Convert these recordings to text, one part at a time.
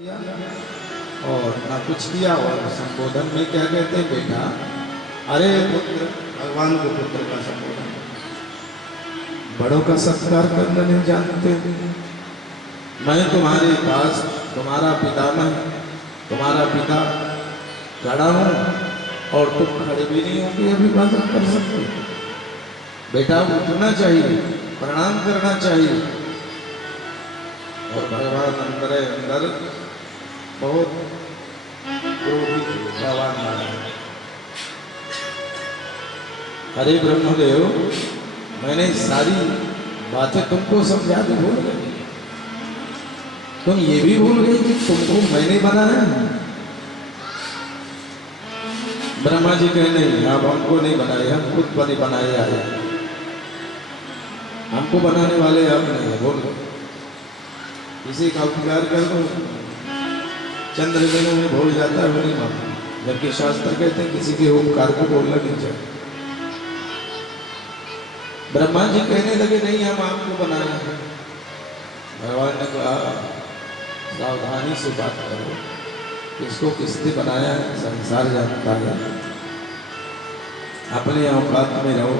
और ना कुछ किया। और संबोधन में क्या कहते हैं? बेटा, अरे पुत्र, भगवान को पुत्र का संबोधन। बड़ों का सत्कार करना नहीं जानते। मैं तुम्हारे पास तुम्हारा पितामह, तुम्हारा पिता खड़ा हूं और तुम खड़े भी नहीं होंगे, अभिवादन कर सकते। बेटा उठना चाहिए, प्रणाम करना चाहिए। और भगवान अंदर बहुत क्रोधित भगवान नारायण, अरे ब्रह्मदेव, मैंने सारी बातें तुमको समझा दी, भूल गए। तुम ये भी भूल गए कि तुमको मैंने बनाया है। ब्रह्मा जी कहे नहीं, आप हमको नहीं बनाए, हम खुद बने बनाए आए, हमको बनाने वाले आप नहीं है। बोल किसी का उपकार कर दो, चंद्र दिनों में भूल जाता है, नहीं मानता। जबकि शास्त्र कहते हैं किसी के उपकार को बोलना नहीं चाहिए। ब्रह्मा जी कहने लगे नहीं, हम आपको बनाए हैं। भगवान ने कहा सावधानी से बात करो, किसको किसने बनाया है संसार जानता है, अपने औकात में रहो।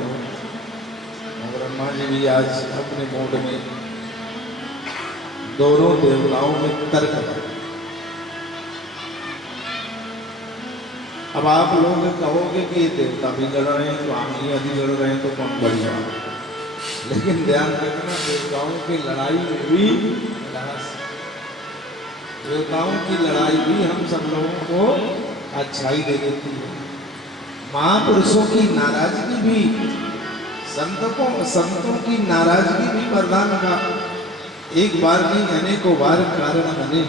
ब्रह्मा जी भी आज अपने मूड में दोनों देवताओं में तर्क कर। अब आप लोग कहोगे कि ये देवता भी लड़ रहे हैं तो हम ही अधिक लड़ रहे हैं, तो कौन बढ़िया। लेकिन ध्यान रखना, देवताओं की लड़ाई में भी देवताओं की लड़ाई भी हम सब लोगों को अच्छाई दे देती है। महापुरुषों की नाराजगी भी, संतों की नाराजगी भी वरदान का एक बार नहीं अनेकों बार कारण बने।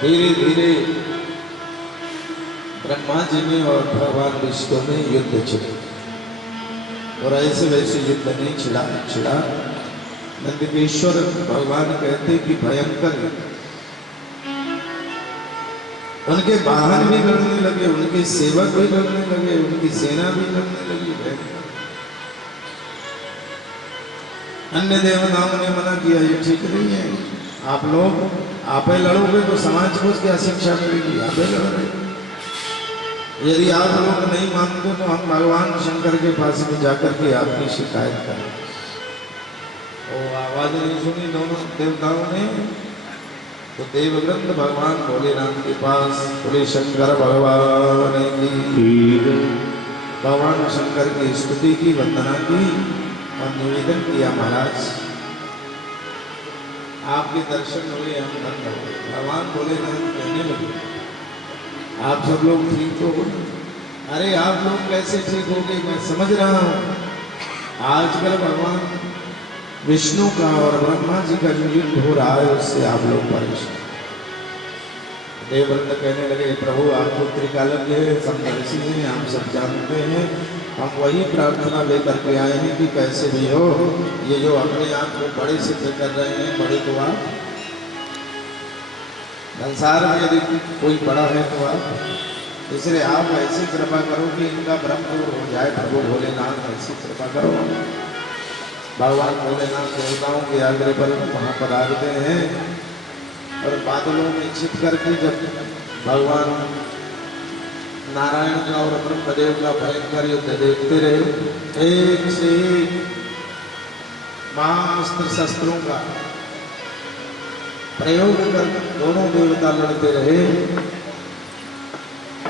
धीरे धीरे ब्रह्मा जी में और भगवान विष्णु में युद्ध छिड़ा, और ऐसे वैसे युद्ध नहीं छिड़ा। नंदकेश्वर भगवान कहते कि भयंकर, उनके वाहन भी लड़ने लगे, उनके सेवक भी लड़ने लगे, उनकी सेना भी लड़ने लगी। अन्य देवताओं ने मना किया, ये ठीक नहीं है, आप लोग आप ही लड़ोगे तो समाज को क्या शिक्षा मिलेगी, आप ही लड़ रहे। यदि आप लोग नहीं मानते तो हम भगवान शंकर के पास में जाकर के आपकी शिकायत करें। और आवाज नहीं सुनी दोनों देवताओं ने, तो देवग्रंथ भगवान भोलेनाथ के पास बोले शंकर भगवान की, भगवान शंकर की स्तुति की, वंदना की और निवेदन किया, महाराज आपके दर्शन हुए, हम धन्य हुए। भगवान भोलेनाथ कहने लगे, आप सब लोग ठीक तो हो? अरे आप लोग कैसे ठीक हो गए, मैं समझ रहा हूँ। आजकल भगवान विष्णु का और ब्रह्मा जी का जो युद्ध हो रहा है उससे आप लोग परेशान। देवव्रत कहने लगे, प्रभु आपको त्रिकालज्ञ है, समदर्शी हैं, हम सब जानते हैं, हम वही प्रार्थना लेकर के आए हैं कि कैसे भी हो, ये जो अपने आप को बड़े सिद्ध कर रहे हैं, बड़े तो आप संसार में यदि कोई बड़ा है तो आप, इसलिए आप ऐसी कृपा करो कि इनका भ्रम दूर हो जाए। प्रभु भोलेनाथ ऐसी कृपा करो। भगवान भोलेनाथ देवताओं के आग्रह पर वहाँ पर आते हैं और बादलों में छिप करके जब भगवान नारायण का और ब्रह्मदेव का भयंकर युद्ध देखते रहे, एक से एक महाअस्त्र शस्त्रों का प्रयोग कर दोनों देवता लड़ते रहे।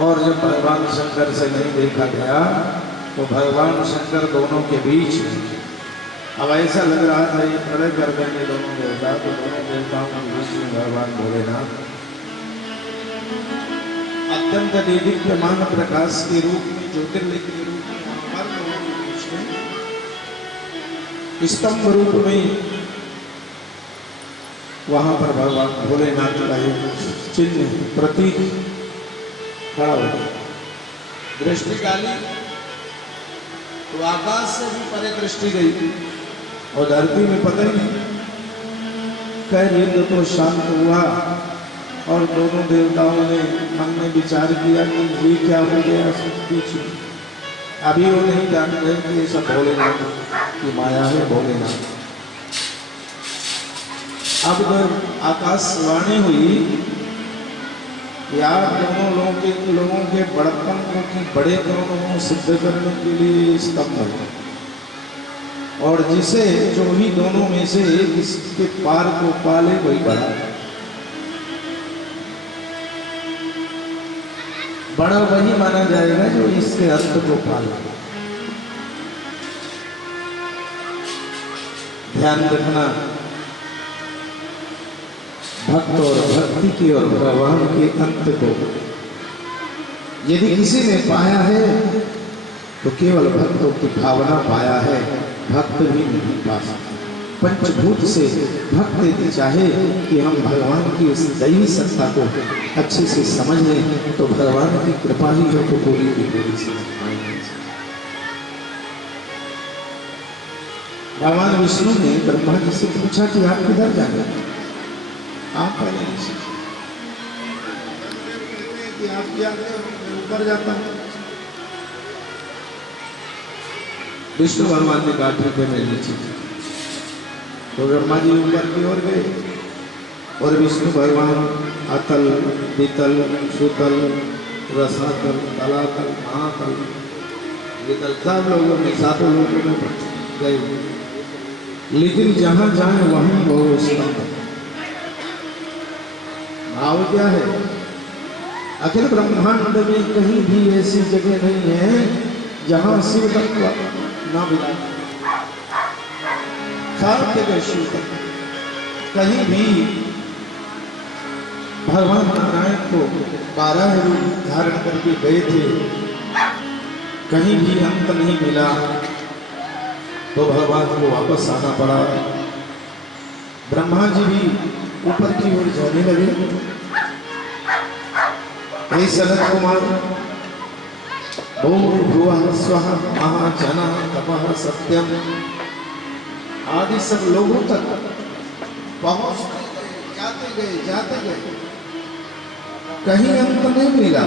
और जब भगवान शंकर से नहीं देखा गया तो भगवान शंकर दोनों के बीच, अब ऐसा लग रहा था ये प्रलय कर देंगे दोनों देवता, तो दोनों देवताओं के बीच में भगवान भोलेनाथ अत्यंत दीप्यमान प्रकाश के रूप में, ज्योतिर्लिंग के रूप में, हमारे लोगों के बीच में स्तंभ रूप में वहां पर भगवान भोलेनाथ का एक चिन्ह, प्रतीक खड़ा हो गया। दृष्टि डाली तो आकाश से भी परे दृष्टि गई और धरती में पता ही नहीं। खैर युद्ध तो शांत हुआ और दोनों देवताओं ने मन में विचार किया कि ये क्या हो गया बीच में। अभी वो नहीं जान रहे कि ये सब भोलेनाथ की माया है, भोलेनाथ। अब जब आकाशवाणी हुई कि आप दोनों लोगों के बड़प्पन को की बड़े करोड़ों को सिद्ध करने के लिए स्तंभ है, और जिसे जो ही दोनों में से इसके पार को पाले वही बड़ा वही माना जाएगा जो इसके अंत को पाले। ध्यान रखना, भक्त और भक्ति की और भगवान के अंत को यदि किसी ने पाया है तो केवल भक्तों की भावना पाया है, भक्त भी नहीं पा सकते। पंचभूत से भक्त यदि चाहे कि हम भगवान की इस दैवी सत्ता को अच्छे से समझ लें तो भगवान की कृपा ही हो तो पूरी की पूरी समझ पाएंगे। भगवान विष्णु ने ब्रह्मा जी से पूछा कि आप किधर जाएंगे? आप पहले कि आप क्या ऊपर जाता हूं। विष्णु भगवान ने कहा ठीक है मैं नीचे। तो ब्रह्मा जी ऊपर की ओर गए और विष्णु भगवान अतल वितल सुतल रसातल तलातल महातल वितल सब लोगों में सातों लोगों में गए, लेकिन जहां जाए वहीं वो स्तंभ। भाव क्या है? अखिल ब्रह्मांड में कहीं भी ऐसी जगह नहीं है जहां शिव तत्व ना मिला। कहीं भी भगवान नारायण को 12 रूप धारण करके गए थे, कहीं भी अंत नहीं मिला तो भगवान को वापस आना पड़ा। ब्रह्मा जी भी ऊपर की ओर जाने लगे। हे सनत कुमार, भूर्भुवः स्वः महाजना तपः सत्यम आदि सब लोगों तक पहुंचते जाते गए, कहीं अंत नहीं मिला।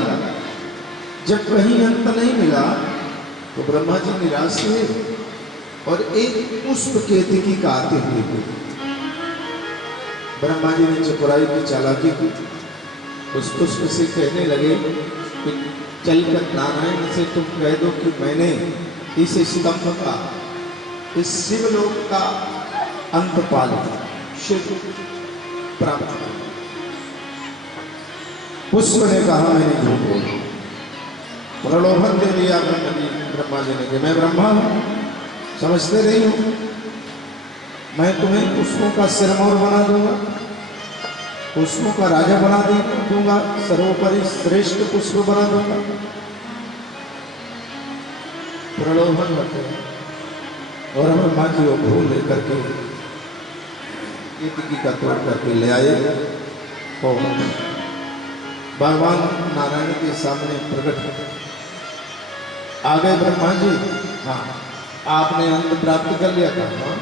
जब कहीं अंत नहीं मिला तो ब्रह्मा जी निराश हुए और एक पुष्प केतकी का आते हुए ब्रह्मा जी ने चतुराई की चालाकी की, उस पुष्प से कहने लगे कि चलकर नारायण से तुम कह दो कि मैंने इस स्तंभ का, इस शिवलोक का अंत पा लिया, शिव प्राप्त कर। पुष्प ने कहा मैंने झूठ बोला, प्रलोभन दे दिया ब्रह्मा जी ने कि मैं ब्रह्मा हूं, समझते नहीं हूं, मैं तुम्हें पुष्पों का सिरमौर बना दूंगा, पुष्पों का राजा बना दूंगा, सर्वोपरि श्रेष्ठ पुष्प बना दूंगा। प्रलोभन होते हैं और ब्रह्मा जी वो फूल लेकर के केतकी का तोड़ करके ले आए और भगवान नारायण के सामने प्रकट हो आ गए। ब्रह्मा जी, हाँ आपने अंत प्राप्त कर लिया था? हाँ।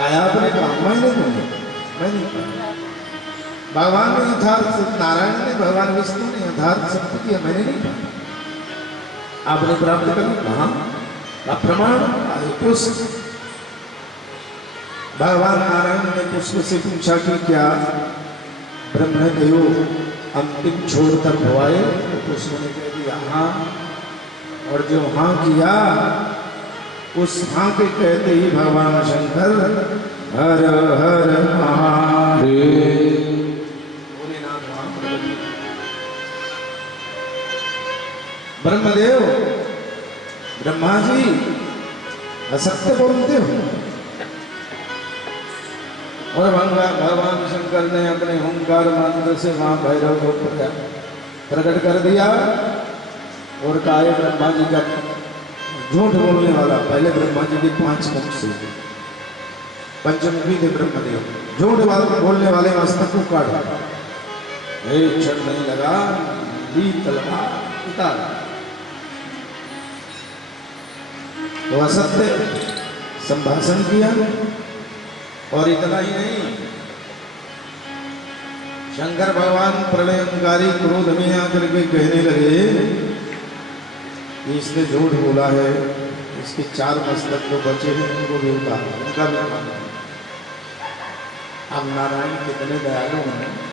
आया आपने कहा? मैंने नहीं। भगवान ने यथार्थ, नारायण ने, भगवान विष्णु ने यथार्थ सत्य किया, मैंने नहीं कहा। आपने प्राप्त कर लिया? कहा प्रमाण पुष्प। भगवान नारायण ने पुष्प से पूछा कि क्या ब्रह्मदेव अंतिम छोर तक हुआए? तो पुष्प ने कह दिया हाँ, और जो हाँ किया उस हाँ के कहते ही भगवान शंकर हर हर महादेव भोलेनाथ महाप्रभु। ब्रह्मदेव, ब्रह्मा जी असत्य बोलते हो। और भगवान शंकर ने अपने ओंकार मंत्र से वहां भैरव को प्रकट कर दिया और कहा ब्रह्मा जी का झूठ बोलने वाला। पहले ब्रह्मा जी के 5 मुख से, पंचमुखी थे ब्रह्मदेव, झूठ बोलने वाले मस्तक को काट, एक क्षण नहीं लगा, ली तलवार उतार। तो असत्य संभाषण किया और इतना ही नहीं, शंकर भगवान प्रलयंकारी क्रोध में आकर के कहने लगे कि इसने झूठ बोला है, इसके 4 मस्तक जो बचे हैं उनको भी उतार, उनका भी मानो। अब नारायण कितने दयालु हैं।